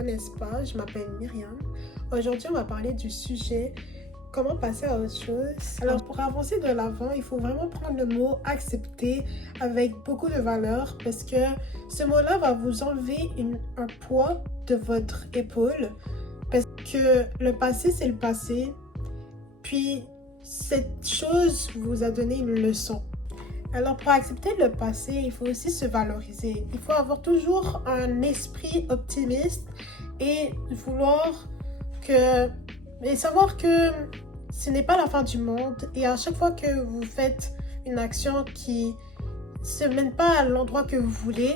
connaissent pas, je m'appelle Myriam. Aujourd'hui, on va parler du sujet comment passer à autre chose. Alors, pour avancer de l'avant, il faut vraiment prendre le mot accepter avec beaucoup de valeur parce que ce mot-là va vous enlever un poids de votre épaule parce que le passé, c'est le passé. Puis, cette chose vous a donné une leçon. Alors, pour accepter le passé, il faut aussi se valoriser. Il faut avoir toujours un esprit optimiste et savoir que ce n'est pas la fin du monde. Et à chaque fois que vous faites une action qui ne se mène pas à l'endroit que vous voulez,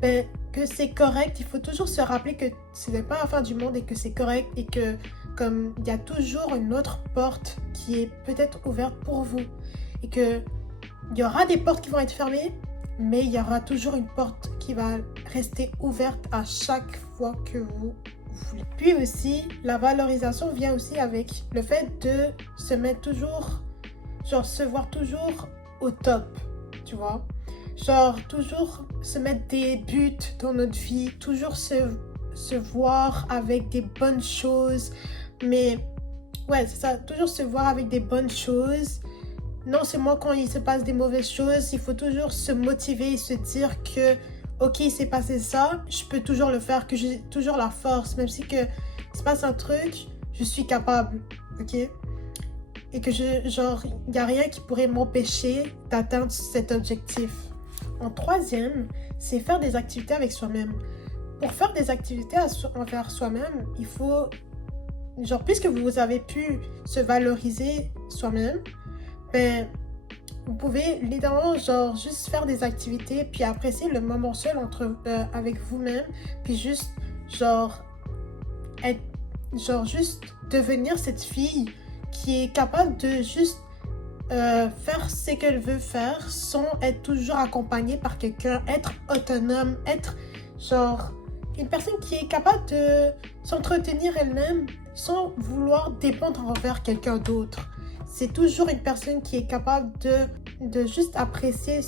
que c'est correct. Il faut toujours se rappeler que ce n'est pas la fin du monde et que c'est correct et que comme il y a toujours une autre porte qui est peut-être ouverte pour vous et que il y aura des portes qui vont être fermées, mais il y aura toujours une porte qui va rester ouverte à chaque fois que vous voulez. Puis aussi, la valorisation vient aussi avec le fait de se mettre toujours, se voir toujours au top, tu vois. Toujours se mettre des buts dans notre vie, toujours se voir avec des bonnes choses. Mais ouais, c'est ça, toujours se voir avec des bonnes choses. Non seulement quand il se passe des mauvaises choses, il faut toujours se motiver et se dire que ok, il s'est passé ça, je peux toujours le faire, que j'ai toujours la force, même si que il se passe un truc, je suis capable, ok? Et que il n'y a rien qui pourrait m'empêcher d'atteindre cet objectif. En troisième, c'est faire des activités avec soi-même. Pour faire des activités envers soi-même, il faut, puisque vous avez pu se valoriser soi-même, vous pouvez littéralement juste faire des activités puis apprécier le moment seul avec vous-même puis juste juste devenir cette fille qui est capable de juste faire ce qu'elle veut faire sans être toujours accompagnée par quelqu'un, être autonome, être une personne qui est capable de s'entretenir elle-même sans vouloir dépendre envers quelqu'un d'autre. C'est toujours une personne qui est capable de juste apprécier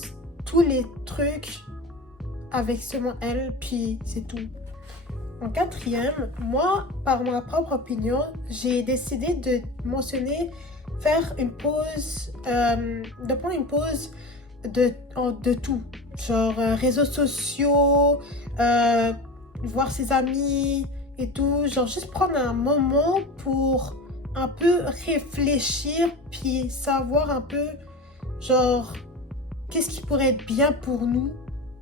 tous les trucs avec seulement elle, puis c'est tout. En quatrième, moi, par ma propre opinion, j'ai décidé de mentionner faire une pause, de prendre une pause de tout. Réseaux sociaux, voir ses amis et tout. Juste prendre un moment pour un peu réfléchir puis savoir un peu qu'est-ce qui pourrait être bien pour nous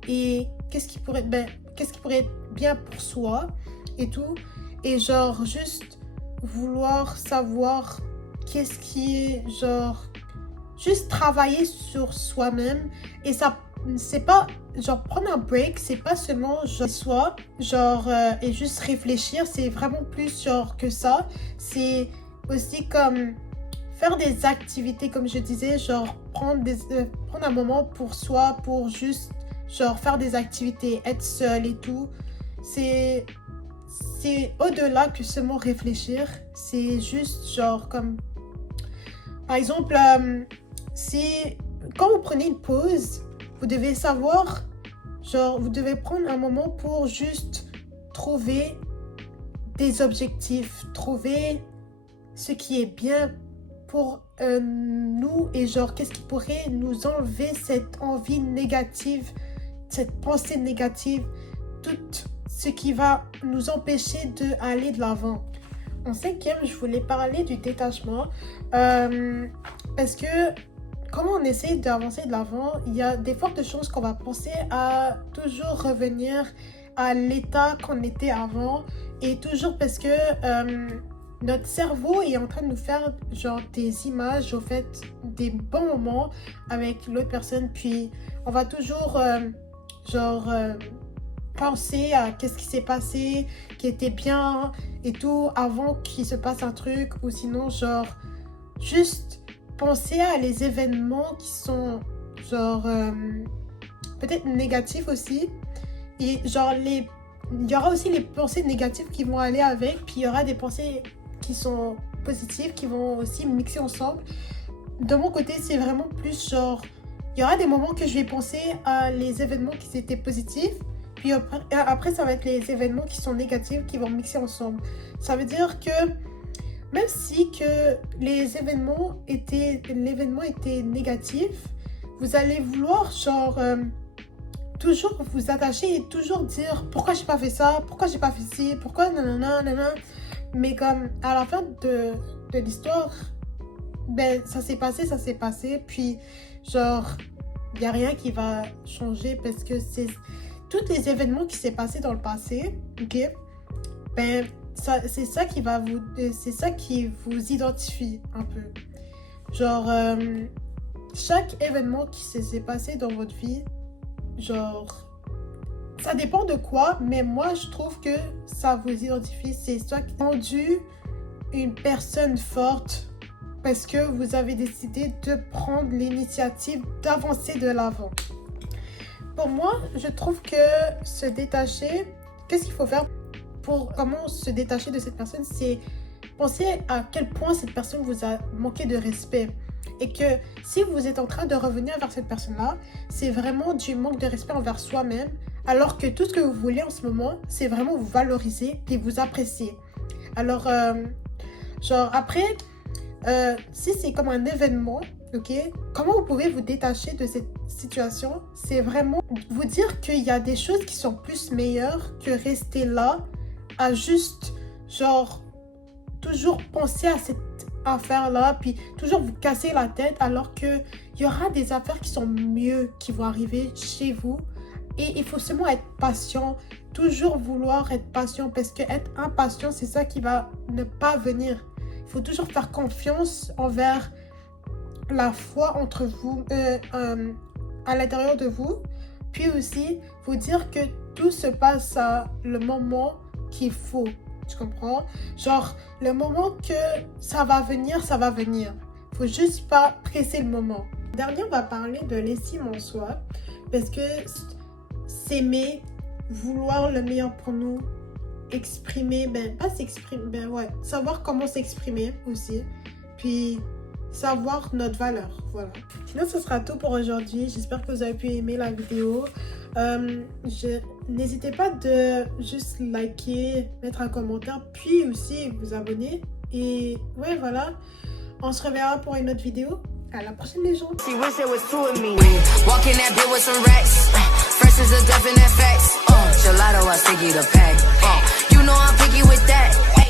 et qu'est-ce qui pourrait être bien pour soi et tout et juste vouloir savoir qu'est-ce qui est juste travailler sur soi-même et ça c'est pas prendre un break, c'est pas seulement soi et juste réfléchir, c'est vraiment plus que ça, c'est aussi comme faire des activités comme je disais, prendre un moment pour soi, pour juste faire des activités, être seul et tout. C'est au-delà que seulement réfléchir, c'est juste comme par exemple quand vous prenez une pause, vous devez savoir vous devez prendre un moment pour juste trouver des objectifs, trouver ce qui est bien pour nous et qu'est-ce qui pourrait nous enlever cette envie négative, cette pensée négative, tout ce qui va nous empêcher d'aller de l'avant. En cinquième, je voulais parler du détachement parce que quand on essaie d'avancer de l'avant, il y a des fortes chances qu'on va penser à toujours revenir à l'état qu'on était avant et toujours parce que notre cerveau est en train de nous faire des images, au fait, des bons moments avec l'autre personne. Puis, on va toujours penser à qu'est-ce qui s'est passé, qui était bien et tout, avant qu'il se passe un truc. Ou sinon, juste penser à les événements qui sont, peut-être négatifs aussi. Et il y aura aussi les pensées négatives qui vont aller avec. Puis, il y aura des pensées qui sont positives, qui vont aussi mixer ensemble. De mon côté, c'est vraiment plus il y aura des moments que je vais penser à les événements qui étaient positifs Puis après, ça va être les événements qui sont négatifs qui vont mixer ensemble. Ça veut dire que même si que l'événement était négatif, vous allez vouloir genre toujours vous attacher et toujours dire pourquoi j'ai pas fait ça, pourquoi j'ai pas fait ci, pourquoi nanana, nanana. Mais comme à la fin de l'histoire, ben ça s'est passé, puis genre il n'y a rien qui va changer parce que c'est tous les événements qui s'est passé dans le passé, ok, ben c'est ça qui vous identifie un peu. Genre chaque événement qui s'est passé dans votre vie, genre ça dépend de quoi, mais moi je trouve que ça vous identifie. C'est ça qui a rendu une personne forte parce que vous avez décidé de prendre l'initiative d'avancer de l'avant. Pour moi, je trouve que se détacher, qu'est-ce qu'il faut faire pour comment se détacher de cette personne, c'est penser à quel point cette personne vous a manqué de respect. Et que si vous êtes en train de revenir vers cette personne-là, c'est vraiment du manque de respect envers soi-même, alors que tout ce que vous voulez en ce moment, c'est vraiment vous valoriser et vous apprécier. Alors, genre après, si c'est comme un événement, ok, comment vous pouvez vous détacher de cette situation? C'est vraiment vous dire qu'il y a des choses qui sont plus meilleures que rester là à juste, genre, toujours penser à cette affaire-là, puis toujours vous casser la tête, alors qu'il y aura des affaires qui sont mieux qui vont arriver chez vous. Et il faut seulement être patient, toujours vouloir être patient, parce que être impatient, c'est ça qui va ne pas venir. Il faut toujours faire confiance envers la foi entre vous, à l'intérieur de vous. Puis aussi, vous dire que tout se passe à le moment qu'il faut. Tu comprends? Genre, le moment que ça va venir, ça va venir. Faut juste pas presser le moment. Dernier, on va parler de l'estime en soi. Parce que s'aimer, vouloir le meilleur pour nous, exprimer, savoir comment s'exprimer aussi. Puis savoir notre valeur, voilà. Sinon, ce sera tout pour aujourd'hui. J'espère que vous avez pu aimer la vidéo. N'hésitez pas de juste liker, mettre un commentaire, puis aussi vous abonner. Et ouais, voilà. On se reverra pour une autre vidéo. À la prochaine, les gens. Gelato, I sticky the pack. You know I'm picky with that.